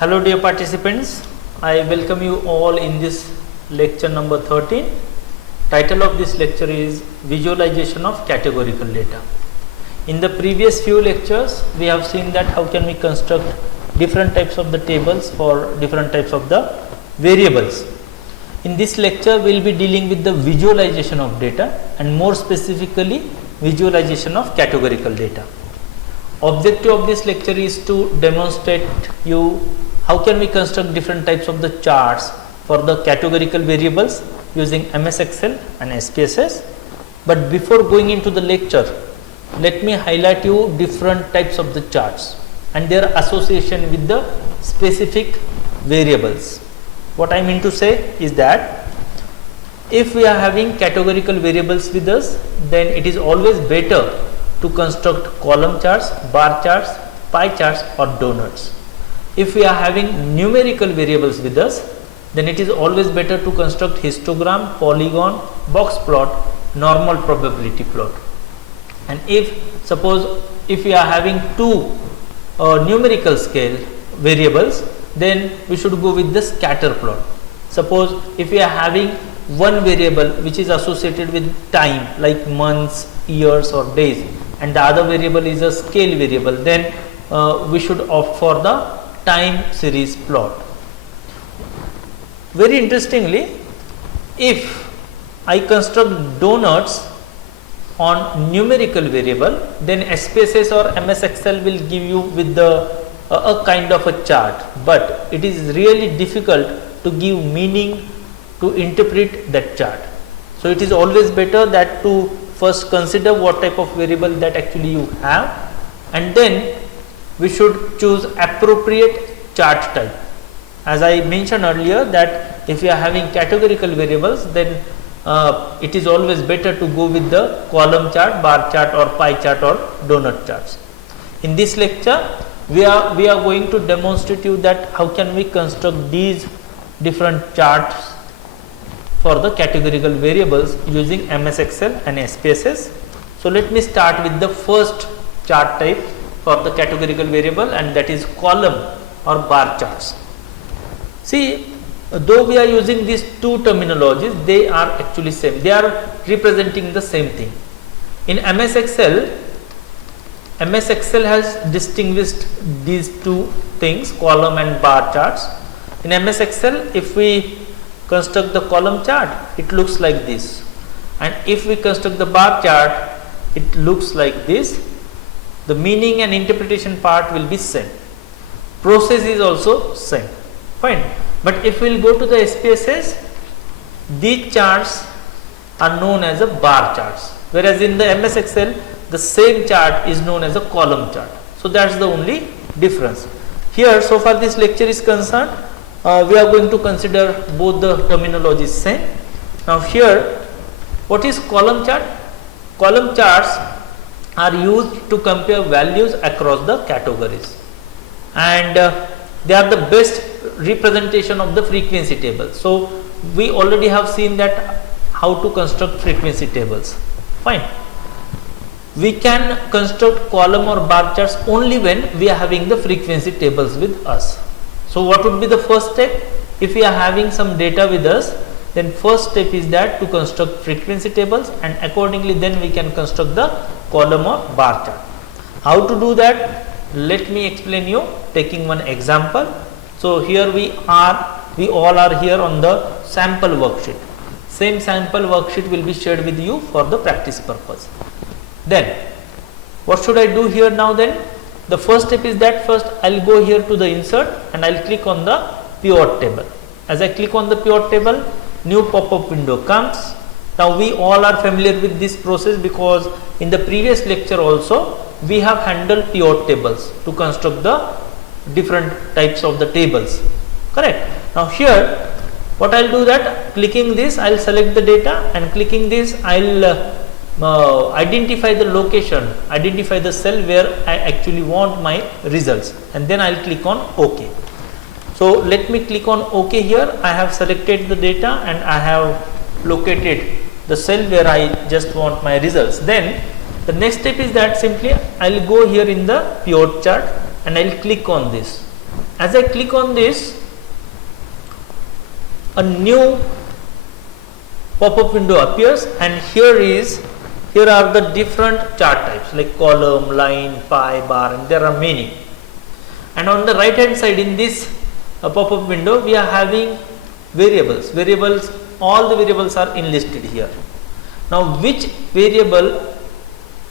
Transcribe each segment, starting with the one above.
Hello dear participants, I welcome you all in this lecture number 13. Title of this lecture is Visualization of Categorical Data. In the previous few lectures, we have seen that how can we construct different types of the tables for different types of the variables. In this lecture, we will be dealing with the visualization of data and more specifically visualization of categorical data. Objective of this lecture is to demonstrate you how can we construct different types of the charts for the categorical variables using MS Excel and SPSS. But before going into the lecture, let me highlight you different types of the charts and their association with the specific variables. What I mean to say is that if we are having categorical variables with us, then it is always better to construct column charts, bar charts, pie charts or donuts. If we are having numerical variables with us, then it is always better to construct histogram, polygon, box plot, normal probability plot. And if suppose if we are having two numerical scale variables, then we should go with the scatter plot. Suppose if we are having one variable which is associated with time like months, years or days, and the other variable is a scale variable, then we should opt for the time series plot. Very interestingly, if I construct donuts on numerical variable, then SPSS or MS Excel will give you with the a kind of a chart, but it is really difficult to give meaning to interpret that chart. So it is always better that to first consider what type of variable that actually you have, and then we should choose appropriate chart type. As I mentioned earlier that if you are having categorical variables, then it is always better to go with the column chart, bar chart or pie chart or donut charts. In this lecture, we are going to demonstrate you that how can we construct these different charts for the categorical variables using MS Excel and SPSS. So let me start with the first chart type for the categorical variable, and that is column or bar charts. See, though we are using these two terminologies, they are actually same. They are representing the same thing. In MS Excel has distinguished these two things, column and bar charts. In MS Excel, if we construct the column chart, it looks like this, and if we construct the bar chart, it looks like this. The meaning and interpretation part will be same. Process is also same. Fine. But if we will go to the SPSS, these charts are known as a bar charts, whereas in the MS Excel, the same chart is known as a column chart. So that's the only difference. Here, so far this lecture is concerned, we are going to consider both the terminologies same. Now here, what is column chart? Column charts are used to compare values across the categories, and they are the best representation of the frequency table. So we already have seen that how to construct frequency tables. Fine. We can construct column or bar charts only when we are having the frequency tables with us. So what would be the first step? If we are having some data with us, then first step is that to construct frequency tables, and accordingly then we can construct the column or bar chart. How to do that? Let me explain you taking one example. So here we all are here on the sample worksheet. Same sample worksheet will be shared with you for the practice purpose. Then what should I do here now then? The first step is that first I will go here to the insert and I will click on the pivot table. As I click on the pivot table, new pop-up window comes. Now we all are familiar with this process because in the previous lecture also we have handled pivot tables to construct the different types of the tables. Correct. Now here what I will do that, clicking this I will select the data, and clicking this I will identify the location, identify the cell where I actually want my results, and then I will click on OK. So let me click on OK here. I have selected the data and I have located the cell where I just want my results. Then the next step is that simply I will go here in the pivot chart and I will click on this. As I click on this, a new pop-up window appears, and here are the different chart types like column, line, pie, bar, and there are many. And on the right hand side in this pop-up window, we are having variables. All the variables are enlisted here. Now which variable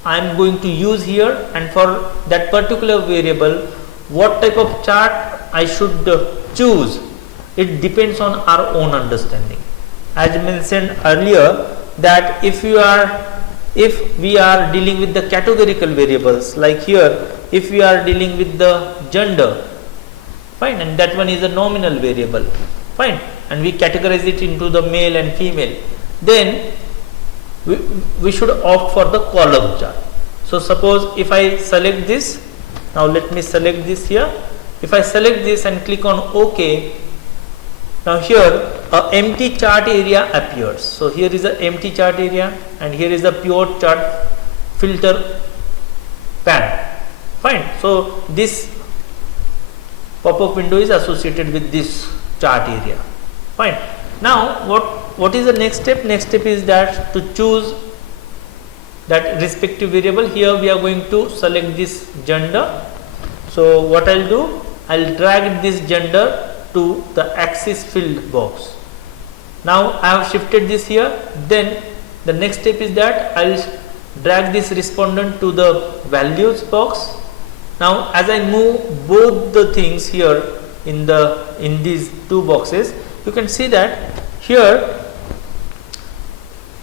I am going to use here, and for that particular variable what type of chart I should choose, it depends on our own understanding. As mentioned earlier, that if we are dealing with the categorical variables, like here if we are dealing with the gender, fine, and that one is a nominal variable, fine, and we categorize it into the male and female, then we should opt for the column chart. So suppose if I select this, now let me select this here. If I select this and click on OK, now here a empty chart area appears. So here is a empty chart area, and here is a pure chart filter pan, fine. So this pop-up window is associated with this chart area, fine. Now what is the next step? Next step is that to choose that respective variable. Here we are going to select this gender. So what I'll do, I'll drag this gender to the axis field box. Now I have shifted this here. Then the next step is that I'll drag this respondent to the values box. Now as I move both the things here in these two boxes, you can see that here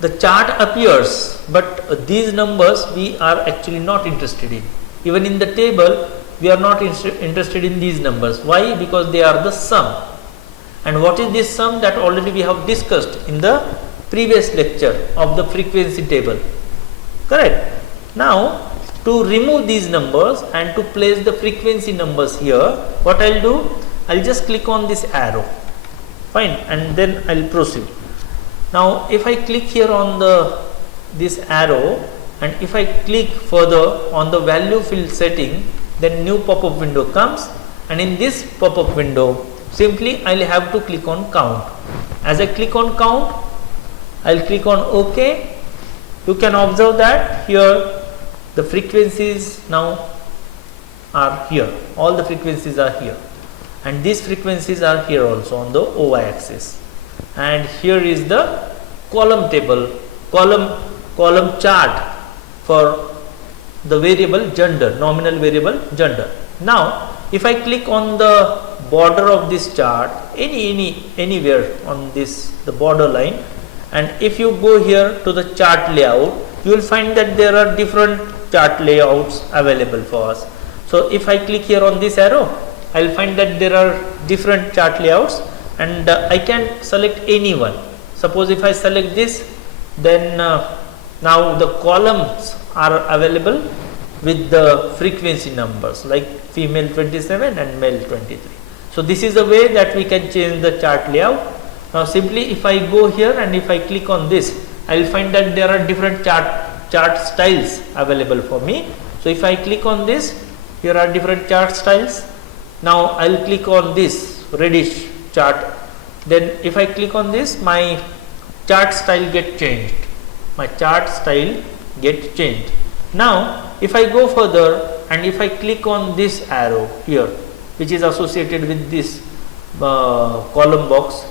the chart appears, but these numbers we are actually not interested in. Even in the table we are not interested in these numbers. Why? Because they are the sum. And what is this sum? That already we have discussed in the previous lecture of the frequency table, correct? Now to remove these numbers and to place the frequency numbers here, what I'll do, I'll just click on this arrow, fine, and then I'll proceed. Now if I click here on this arrow, and if I click further on the value field setting, then new pop-up window comes, and in this pop-up window simply I'll have to click on count. As I click on count, I'll click on OK. You can observe that here the frequencies now are here, all the frequencies are here, and these frequencies are here also on the OY axis. And here is the column table, column chart for the variable gender, nominal variable gender. Now if I click on the border of this chart, anywhere on the border line, and if you go here to the chart layout, you will find that there are different chart layouts available for us. So if I click here on this arrow, I will find that there are different chart layouts, and I can select any one. Suppose if I select this, then now the columns are available with the frequency numbers like female 27 and male 23. So this is the way that we can change the chart layout. Now simply if I go here and if I click on this, I will find that there are different chart styles available for me. So if I click on this, here are different chart styles. Now I will click on this reddish chart. Then if I click on this, my chart style get changed. Now if I go further and if I click on this arrow here, which is associated with this column box,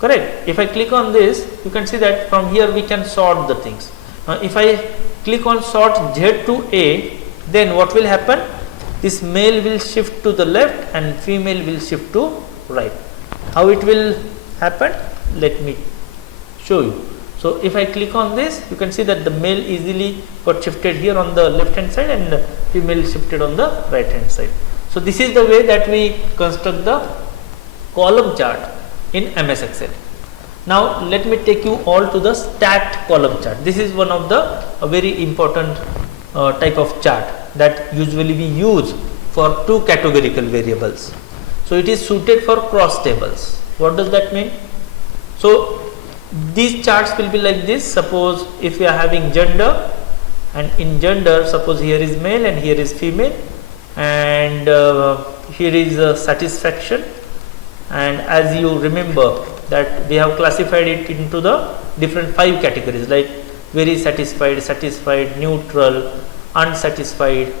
correct? If I click on this, you can see that from here we can sort the things. Now if I click on sort Z to A, then what will happen? This male will shift to the left and female will shift to right. How it will happen? Let me show you. So if I click on this, you can see that the male easily got shifted here on the left hand side and the female shifted on the right hand side. So this is the way that we construct the column chart in MS Excel. Now let me take you all to the stacked column chart. This is one of the very important type of chart that usually we use for two categorical variables. So it is suited for cross tables. What does that mean? So these charts will be like this. Suppose if we are having gender, and in gender suppose here is male and here is female, and here is satisfaction, and as you remember that we have classified it into the different 5 categories like very satisfied, satisfied, neutral, unsatisfied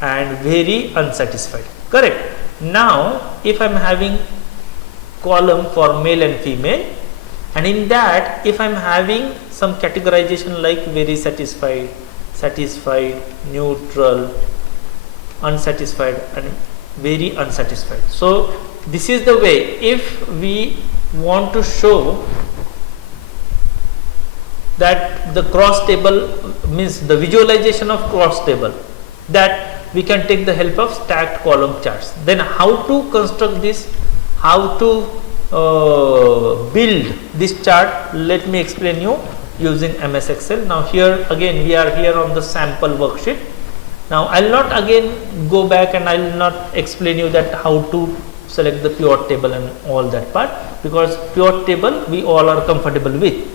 and very unsatisfied, correct. Now if I am having column for male and female, and in that if I am having some categorization like very satisfied, satisfied, neutral, unsatisfied and very unsatisfied. So this is the way if we want to show that the cross table means the visualization of cross table, that we can take the help of stacked column charts. Then how to construct this, how to build this chart, let me explain you using MS Excel. Now here again we are here on the sample worksheet. Now I will not again go back and I will not explain you that how to select the pivot table and all that part, because pivot table we all are comfortable with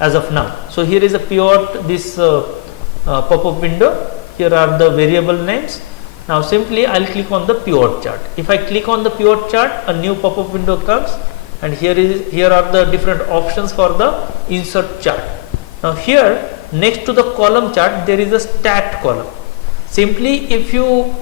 as of now. So here is a pivot, this pop-up window, here are the variable names. Now simply I will click on the pivot chart. If I click on the pivot chart, a new pop-up window comes, and here are the different options for the insert chart. Now here next to the column chart there is a stacked column. Simply if you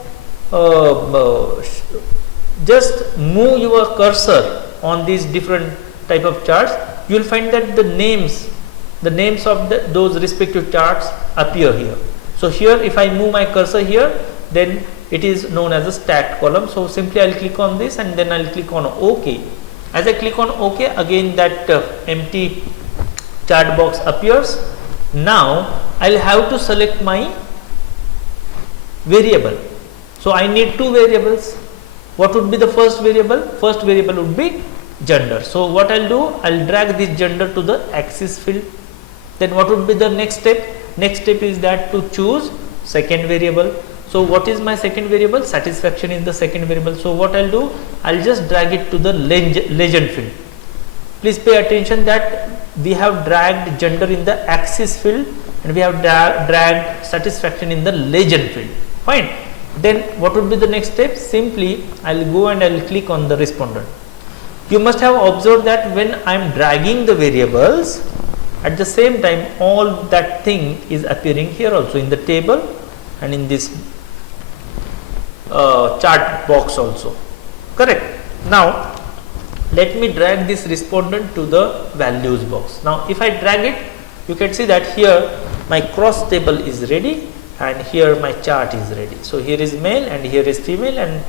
just move your cursor on these different type of charts, you will find that the names of those respective charts appear here. So here if I move my cursor here, then it is known as a stacked column. So simply I will click on this and then I will click on OK. As I click on OK, again that empty chart box appears. Now I will have to select my variable. So I need 2 variables. What would be the first variable? First variable would be gender. So what I will do, I will drag this gender to the axis field. Then what would be the next step? Next step is that to choose second variable. So what is my second variable? Satisfaction is the second variable. So what I will do, I will just drag it to the legend field. Please pay attention that we have dragged gender in the axis field and we have dragged satisfaction in the legend field. Fine. Then what would be the next step? Simply I will go and I will click on the respondent. You must have observed that when I am dragging the variables, at the same time all that thing is appearing here also in the table and in this chart box also, correct. Now let me drag this respondent to the values box. Now if I drag it, you can see that here my cross table is ready and here my chart is ready. So here is male and here is female, and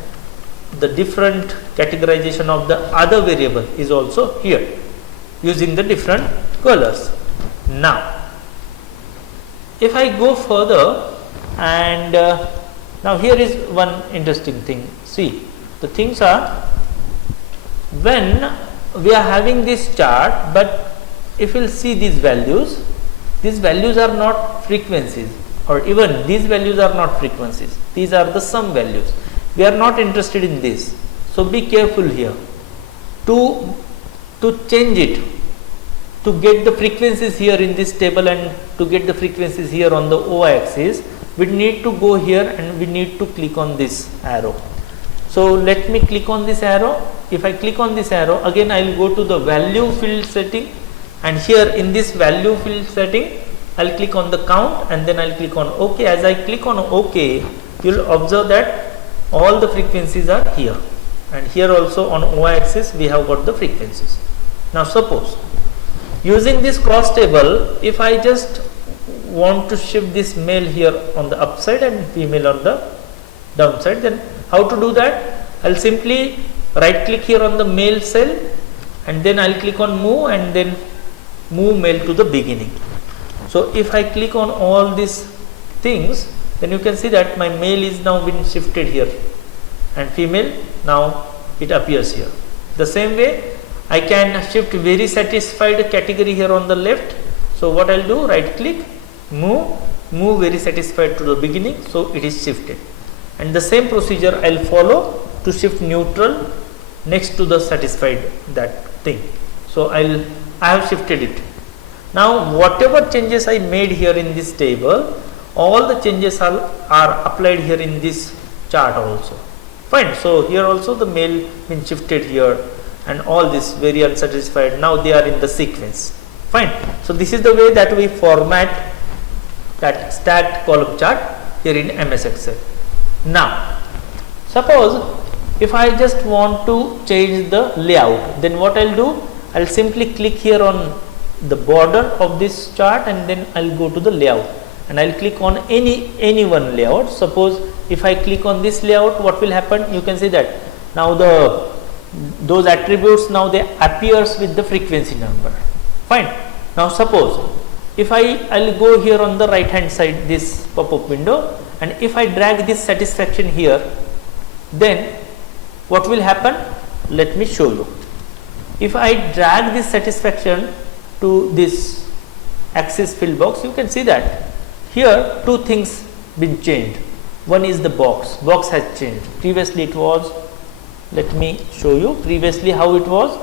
the different categorization of the other variable is also here using the different colors. Now if I go further, and now here is one interesting thing. See, the things are, when we are having this chart, but if you will see these values are not frequencies, or even these values are not frequencies, these are the sum values. We are not interested in this. So be careful here. To change it, to get the frequencies here in this table and to get the frequencies here on the y-axis, we need to go here and we need to click on this arrow. So let me click on this arrow. If I click on this arrow, again I will go to the value field setting, and here in this value field setting I will click on the count and then I will click on OK. As I click on OK, you will observe that all the frequencies are here, and here also on y-axis we have got the frequencies. Now suppose using this cross table, if I just want to shift this male here on the upside and female on the downside, then how to do that? I will simply right click here on the male cell and then I will click on move and then move male to the beginning. So if I click on all these things, then you can see that my male is now been shifted here and female now it appears here. The same way I can shift very satisfied category here on the left. So what I will do, right click, move very satisfied to the beginning, so it is shifted, and the same procedure I will follow to shift neutral next to the satisfied that thing. So I have shifted it. Now whatever changes I made here in this table, all the changes are applied here in this chart also. Fine. So here also the male been shifted here, and all this very unsatisfied, now they are in the sequence. Fine. So this is the way that we format that stacked column chart here in MS Excel. Now suppose if I just want to change the layout, then what I'll do, I'll simply click here on the border of this chart, and then I'll go to the layout, and I'll click on any one layout. Suppose if I click on this layout, what will happen? You can see that now those attributes, now they appears with the frequency number. Fine. Now suppose if I'll go here on the right hand side, this pop-up window, and if I drag this satisfaction here, then what will happen? Let me show you. If I drag this satisfaction to this axis fill box, you can see that here two things been changed. One is the box has changed. Previously it was, let me show you previously how it was.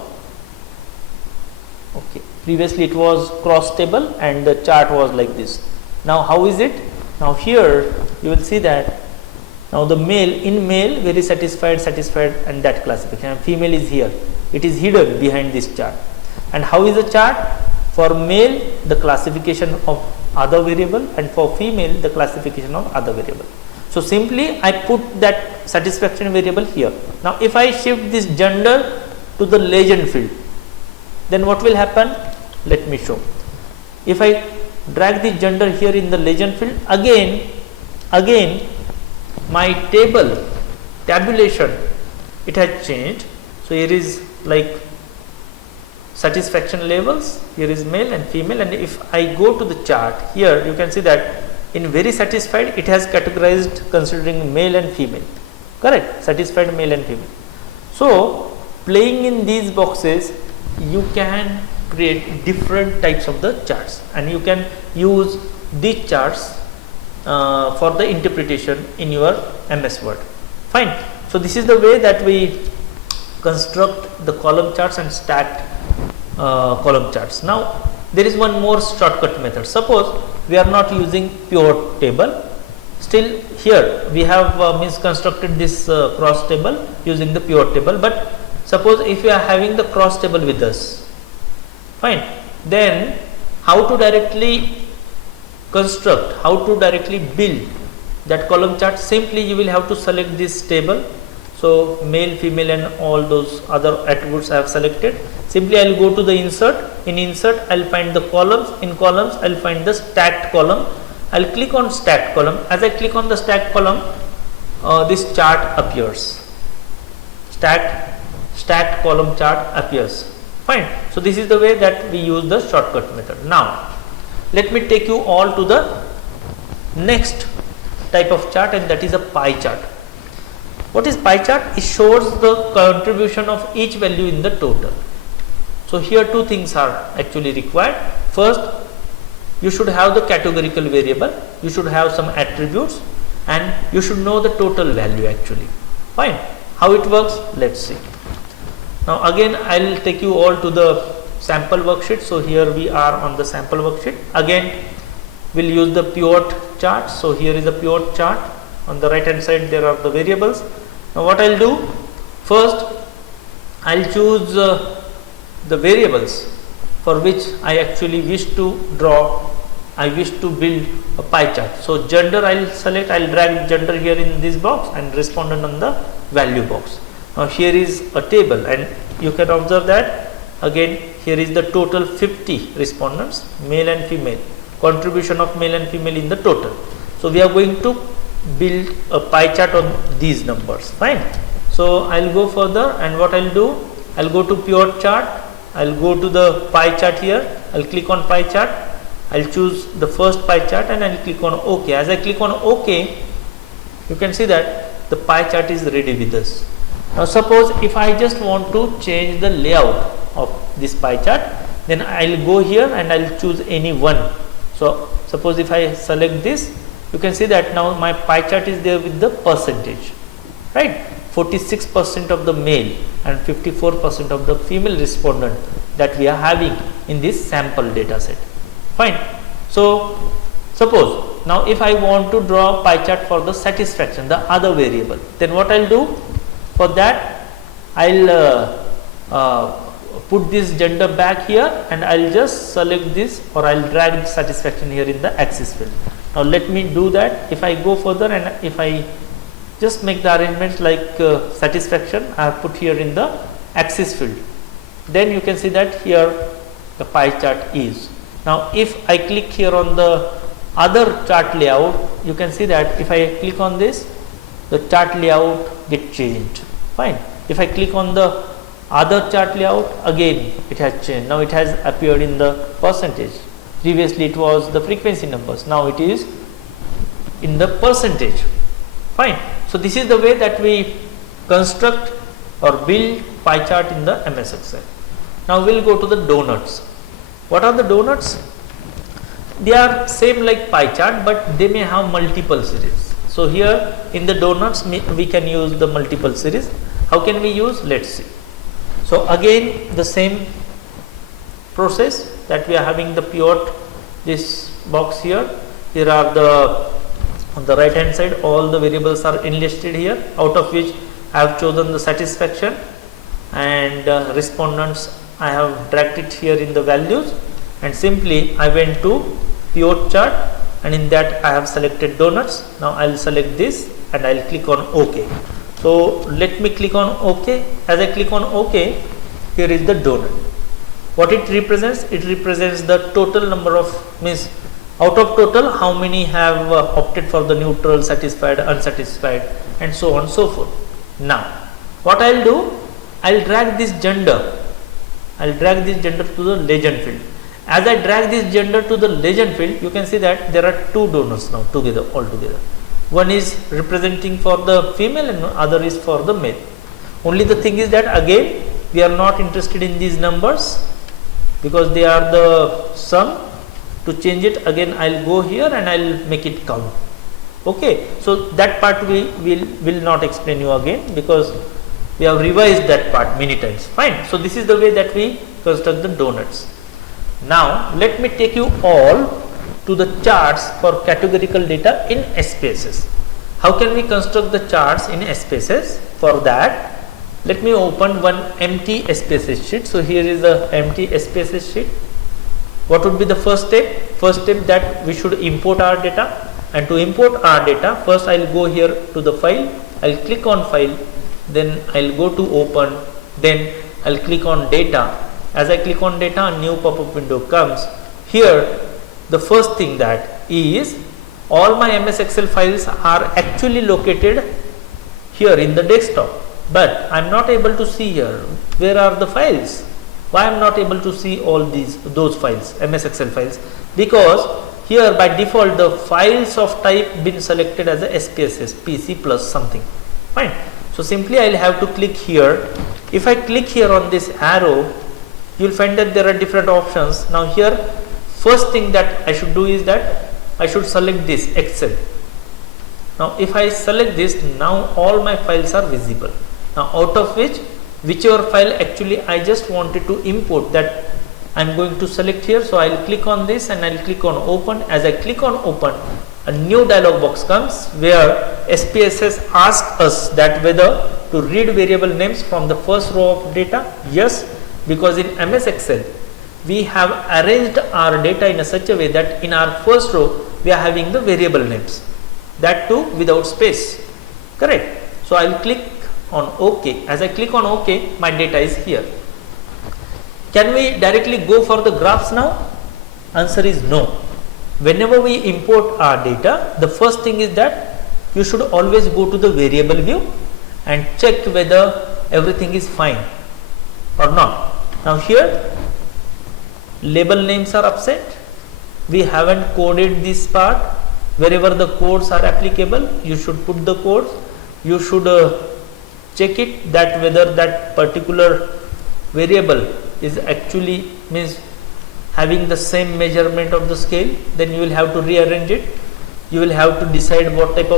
Okay, previously it was cross table and the chart was like this. Now how is it? Now here you will see that now the male very satisfied, and that classification, and female is here, it is hidden behind this chart. And how is the chart? For male the classification of other variable, and for female the classification of other variable. So simply I put that satisfaction variable here. Now if I shift this gender to the legend field, then what will happen? Let me show. If I drag the gender here in the legend field, again my tabulation, it has changed. So here is like satisfaction levels, here is male and female, and if I go to the chart here, you can see that in very satisfied it has categorized considering male and female, correct, satisfied male and female. So playing in these boxes, you can create different types of the charts, and you can use these charts for the interpretation in your MS Word. Fine. So this is the way that we construct the column charts and stacked column charts. Now there is one more shortcut method. Suppose we are not using pure table, still here we have constructed this cross table using the pure table, but suppose if we are having the cross table with us, fine, then how to directly construct, how to directly build that column chart? Simply you will have to select this table. So male, female and all those other attributes I have selected. Simply I will go to the insert. In insert I will find the columns. In columns I will find the stacked column. I will click on stacked column. As I click on the stacked column, this chart appears. Stacked column chart appears. Fine. So this is the way that we use the shortcut method. Now let me take you all to the next type of chart, and that is a pie chart. What is pie chart? It shows the contribution of each value in the total. So here two things are actually required. First, you should have the categorical variable, you should have some attributes, and you should know the total value actually. Fine. How it works? Let's see. Now again I will take you all to the sample worksheet. So here we are on the sample worksheet. Again we will use the pivot chart. So here is a pivot chart. On the right hand side there are the variables. Now what I will do? First I will choose the variables for which I actually wish to draw, I wish to build a pie chart. So gender I will select, I will drag gender here in this box and respondent on the value box. Now here is a table, and you can observe that again here is the total 50 respondents, male and female, contribution of male and female in the total. So we are going to build a pie chart on these numbers. Fine. So I will go further, and what I will do, I will go to pivot chart, I will go to the pie chart here, I will click on pie chart, I will choose the first pie chart and I will click on OK. As I click on OK, you can see that the pie chart is ready with us. Now suppose if I just want to change the layout of this pie chart, then I will go here and I will choose any one. So suppose if I select this, you can see that now my pie chart is there with the percentage, right? 46% of the male and 54% of the female respondent that we are having in this sample data set. Fine. So suppose now if I want to draw pie chart for the satisfaction, the other variable, then what I'll do for that, I'll put this gender back here and I'll just select this, or I'll drag satisfaction here in the axis field. Now let me do that. If I go further and if I just make the arrangement like satisfaction, I have put here in the axis field, then you can see that here the pie chart is. Now if I click here on the other chart layout, you can see that if I click on this, the chart layout get changed. Fine. If I click on the other chart layout, again it has changed. Now it has appeared in the percentage. Previously it was the frequency numbers, now it is in the percentage. Fine. So this is the way that we construct or build pie chart in the MS Excel. Now we will go to the donuts. What are the donuts? They are same like pie chart, but they may have multiple series. So here in the donuts we can use the multiple series. How can we use? Let's see. So again the same process that we are having the pivot, this box here. Here are the, on the right hand side, all the variables are enlisted here, out of which I have chosen the satisfaction, and respondents I have dragged it here in the values, and simply I went to pivot chart, and in that I have selected donuts. Now I will select this and I will click on OK. So let me click on OK. As I click on OK, here is the donut. What it represents? It represents the total number of, means out of total how many have opted for the neutral, satisfied, unsatisfied, and so on and so forth. Now what I will do, I will drag this gender, I will drag this gender to the legend field. As I drag this gender to the legend field, you can see that there are two donors now together, all together. One is representing for the female and other is for the male. Only the thing is that again we are not interested in these numbers because they are the sum. To change it again, I will go here and I will make it count. Okay, so that part we will not explain you again because we have revised that part many times. Fine. So this is the way that we construct the donuts. Now let me take you all to the charts for categorical data in SPSS. How can we construct the charts in SPSS? For that, let me open one empty SPSS sheet. So here is the empty SPSS sheet. What would be the first step? First step that we should import our data, and to import our data, first I will go here to the file, I will click on file, then I will go to open, then I will click on data. As I click on data, a new pop-up window comes. Here the first thing that is, all my MS Excel files are actually located here in the desktop, but I am not able to see here where are the files. Why I am not able to see all those files, MS Excel files? Because here by default the files of type been selected as a SPSS, PC plus something. Fine. So simply I will have to click here. If I click here on this arrow, you will find that there are different options. Now here first thing that I should do is that I should select this Excel. Now if I select this, now all my files are visible. Now out of whichever file actually I just wanted to import, that I am going to select here. So I will click on this and I will click on open. As I click on open, a new dialog box comes where SPSS asks us that whether to read variable names from the first row of data. Yes, because in MS Excel we have arranged our data in such a way that in our first row we are having the variable names, that too without space. Correct. So I will click on OK. As I click on OK, my data is here. Can we directly go for the graphs now? Answer is no. Whenever we import our data, the first thing is that you should always go to the variable view and check whether everything is fine or not. Now here label names are upset. We haven't coded this part. Wherever the codes are applicable, you should put the codes. You should check it that whether that particular variable is actually means having the same measurement of the scale. Then you will have to rearrange it. You will have to decide what type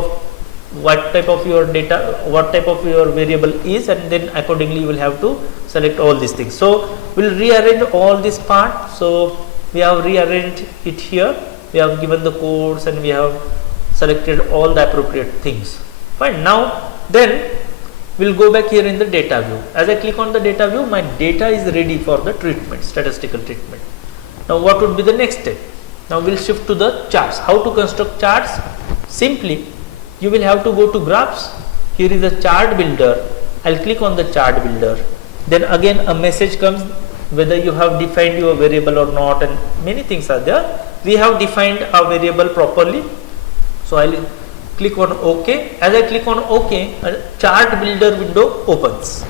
of your data, what type of your variable is, and then accordingly you will have to select all these things. So we will rearrange all this part. So we have rearranged it here. we have given the codes and we have selected all the appropriate things. Fine. Now then we'll go back here in the data view. As I click on the data view, my data is ready for the treatment, statistical treatment. Now what would be the next step? Now we'll shift to the charts. How to construct charts? Simply you will have to go to graphs. Here is a chart builder. I'll click on the chart builder. Then again a message comes whether you have defined your variable or not, and many things are there. We have defined a variable properly. So I'll click on OK. As I click on OK, a chart builder window opens.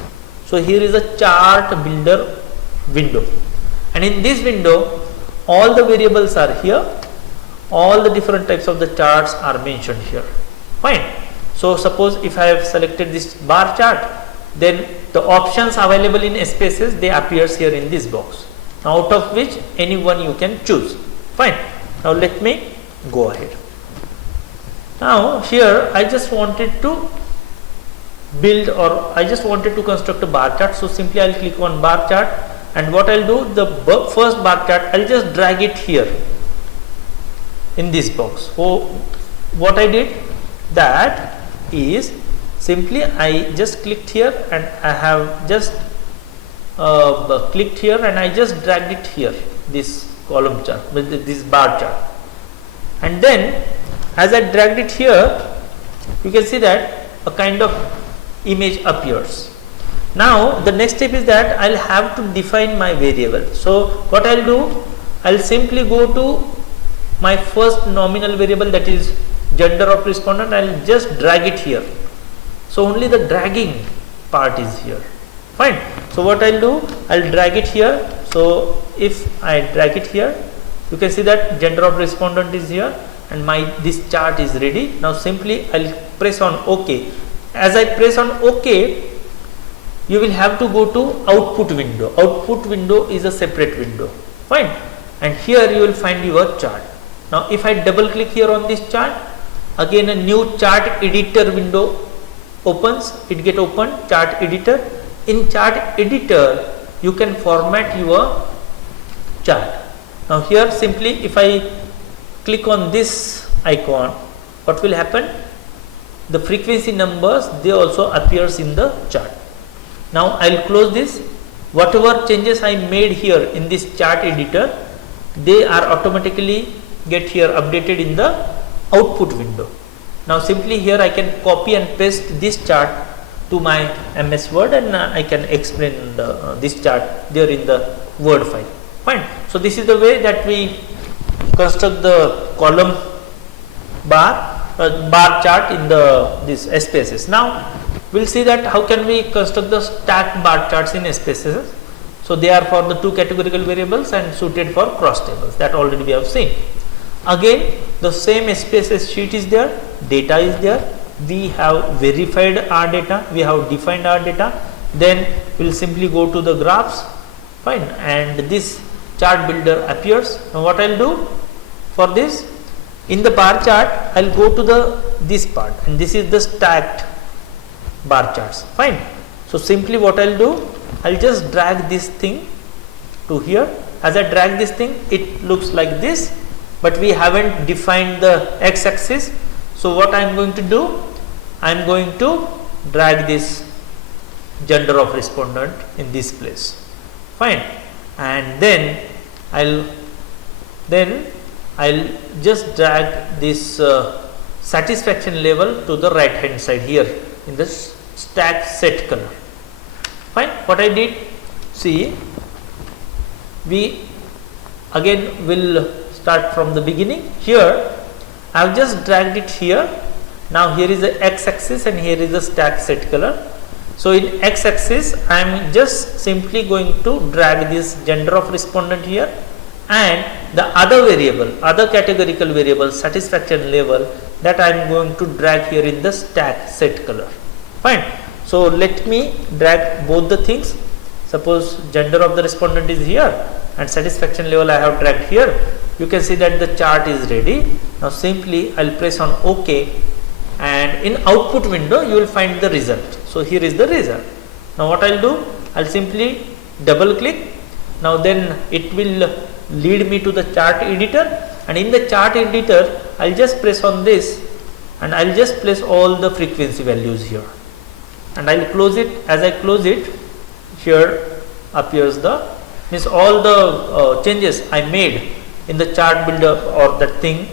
So here is a chart builder window, and in this window all the variables are here, all the different types of the charts are mentioned here. Fine. So suppose if I have selected this bar chart, then the options available in spaces, they appears here in this box, out of which any one you can choose. Fine. Now let me go ahead. Now here I just wanted to build, or I just wanted to construct a bar chart. So simply I'll click on bar chart, and what I'll do, the first bar chart, I'll just drag it here in this box. So what I did, that is simply I just clicked here and I have just clicked here and I just dragged it here, this column chart with this bar chart, and then as I dragged it here, you can see that a kind of image appears. Now the next step is that I'll have to define my variable. So what I'll do, I'll simply go to my first nominal variable, that is gender of respondent. I'll just drag it here. So only the dragging part is here. Fine. So what I'll do, I'll drag it here. So if I drag it here, you can see that gender of respondent is here and this chart is ready. Now simply I'll press on OK. As I press on OK, you will have to go to output window. Output window is a separate window. Fine. And here you will find your chart. Now if I double click here on this chart, again a new chart editor window opens. It get opened, chart editor. In chart editor you can format your chart. Now here simply if I click on this icon, what will happen? The frequency numbers, they also appears in the chart. Now I'll close this. Whatever changes I made here in this chart editor, they are automatically get here updated in the output window. Now simply here I can copy and paste this chart to my MS Word, and I can explain this chart there in the Word file. Fine. So this is the way that we construct the column bar chart in this spaces. Now we'll see that how can we construct the stacked bar charts in spaces. So they are for the two categorical variables and suited for cross tables, that already we have seen. Again the same spaces sheet is there, data is there, we have verified our data, we have defined our data, then we'll simply go to the graphs. Fine. And this chart builder appears. Now what I'll do for this, in the bar chart I'll go to this part, and this is the stacked bar charts. Fine. So simply what I'll do, I'll just drag this thing to here. As I drag this thing, it looks like this, but we haven't defined the x-axis. So what I'm going to do, I'm going to drag this gender of respondent in this place. Fine. And then I'll just drag this satisfaction level to the right hand side here in the stack set color. Fine. What I did, see, we again will start from the beginning. Here I have just dragged it here. Now here is the x-axis and here is the stack set color. So in x-axis I am just simply going to drag this gender of respondent here, and the other variable, other categorical variable, satisfaction level, that I am going to drag here in the stack set color. Fine. So let me drag both the things. Suppose gender of the respondent is here and satisfaction level I have dragged here. You can see that the chart is ready. Now simply I'll press on OK, and in output window you will find the result. So here is the result. Now what I'll do, I'll simply double click. Now then it will lead me to the chart editor. and in the chart editor I'll just press on this and I'll just place all the frequency values here, and I'll close it. As I close it, here appears the means all the changes I made in the chart builder or that thing,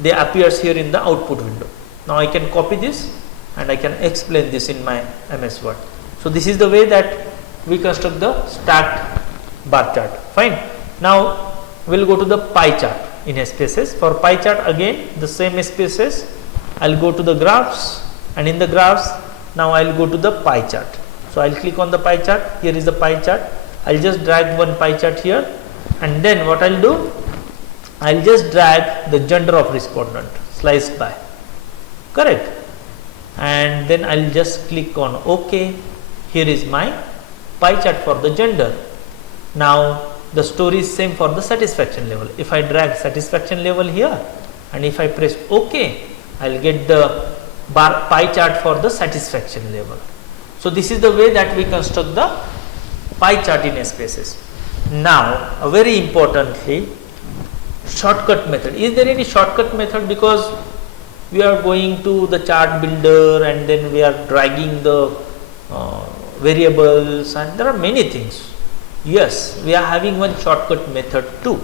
they appears here in the output window. Now I can copy this and I can explain this in my MS Word. So this is the way that we construct the stacked bar chart. Fine. Now we'll go to the pie chart in SPSS. For pie chart, again the same SPSS. I'll go to the graphs, and in the graphs now I'll go to the pie chart. So I'll click on the pie chart. Here is the pie chart. I'll just drag one pie chart here, and then what I'll do, I'll just drag the gender of respondent sliced by, correct, and then I'll just click on OK. Here is my pie chart for the gender. Now the story is same for the satisfaction level. If I drag satisfaction level here and if I press OK, I'll get the pie chart for the satisfaction level. So this is the way that we construct the pie chart in SPSS. Now very importantly, shortcut method. Is there any shortcut method? Because we are going to the chart builder and then we are dragging the variables, and there are many things. Yes, we are having one shortcut method too.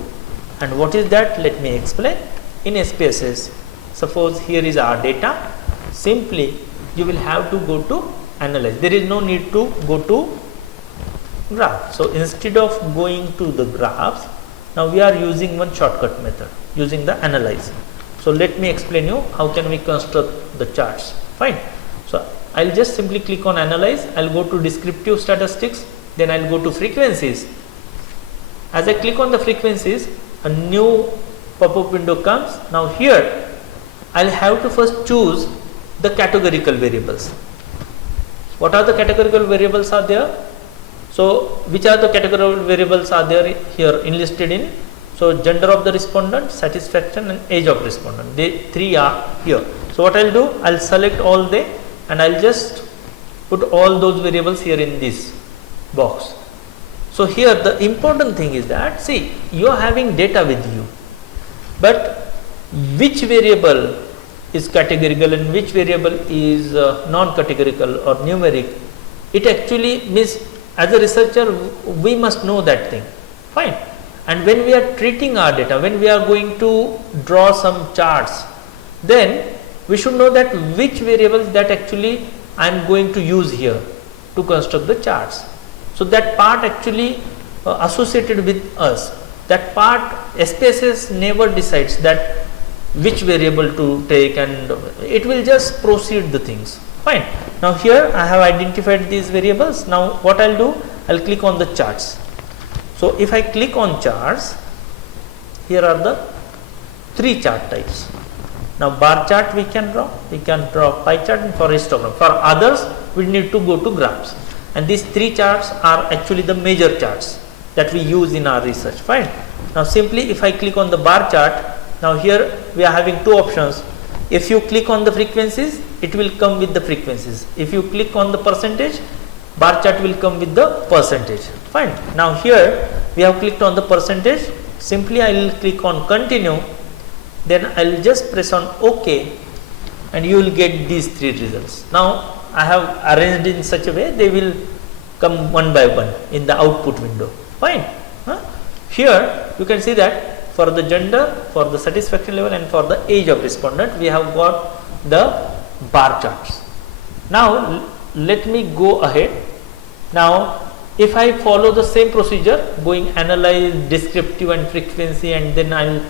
And what is that? Let me explain. In SPSS, suppose here is our data. Simply you will have to go to analyze. There is no need to go to graph. So instead of going to the graphs, now we are using one shortcut method using the analyze. So let me explain you how can we construct the charts. Fine. So I'll just simply click on analyze. I'll go to descriptive statistics, then I'll go to frequencies. As I click on the frequencies, a new pop-up window comes. Now here I'll have to first choose the categorical variables. What are the categorical variables are there? So which are the categorical variables are there here enlisted in? So gender of the respondent, satisfaction and age of respondent. They three are here. So what I'll do, I'll select all they and I'll just put all those variables here in this box. So here the important thing is that, see, you are having data with you, but which variable is categorical and which variable is non-categorical or numeric, it actually means as a researcher we must know that thing. Fine. And when we are treating our data, when we are going to draw some charts, then we should know that which variables that actually I am going to use here to construct the charts. So that part actually associated with us, that part SPSS never decides that which variable to take, and it will just proceed the things. Fine. Now here I have identified these variables. Now what I'll do, I'll click on the charts. So if I click on charts, here are the three chart types. Now bar chart we can draw pie chart and for histogram. For others we need to go to graphs, and these three charts are actually the major charts that we use in our research. Fine. Now simply if I click on the bar chart, now here we are having two options. If you click on the frequencies, it will come with the frequencies. If you click on the percentage, bar chart will come with the percentage. Fine. Now here we have clicked on the percentage. Simply I will click on continue, then I will just press on OK, and you will get these three results. Now I have arranged in such a way they will come one by one in the output window. Fine. Here you can see that for the gender, for the satisfaction level and for the age of respondent we have got the bar charts. Now let me go ahead. Now if I follow the same procedure, going analyze, descriptive and frequency, and then I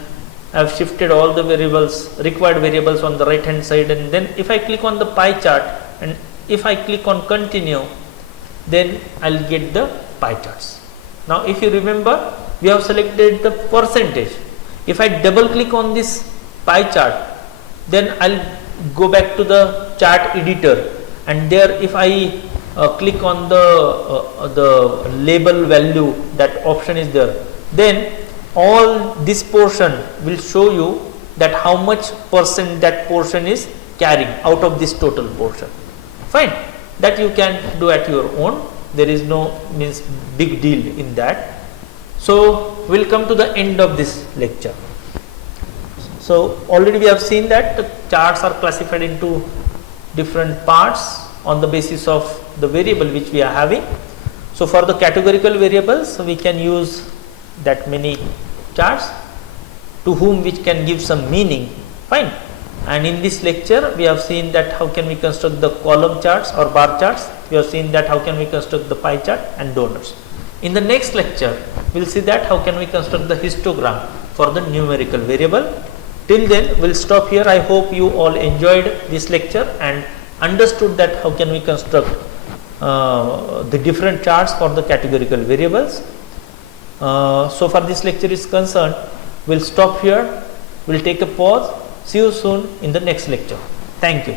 have shifted all the variables, required variables on the right hand side, and then if I click on the pie chart and if I click on continue, then I'll get the pie charts. Now if you remember, we have selected the percentage. If I double click on this pie chart, then I'll go back to the chart editor, and there if I click on the label value, that option is there, then all this portion will show you that how much percent that portion is carrying out of this total portion. Fine. That you can do at your own. There is no big deal in that. So we'll come to the end of this lecture. So already we have seen that the charts are classified into different parts on the basis of the variable which we are having. So for the categorical variables, we can use that many charts to whom which can give some meaning, fine. And in this lecture we have seen that how can we construct the column charts or bar charts, we have seen that how can we construct the pie chart and donors. In the next lecture we will see that how can we construct the histogram for the numerical variable. Till then we will stop here. I hope you all enjoyed this lecture and understood that how can we construct the different charts for the categorical variables. So far this lecture is concerned, we will stop here, we will take a pause. See you soon in the next lecture. Thank you.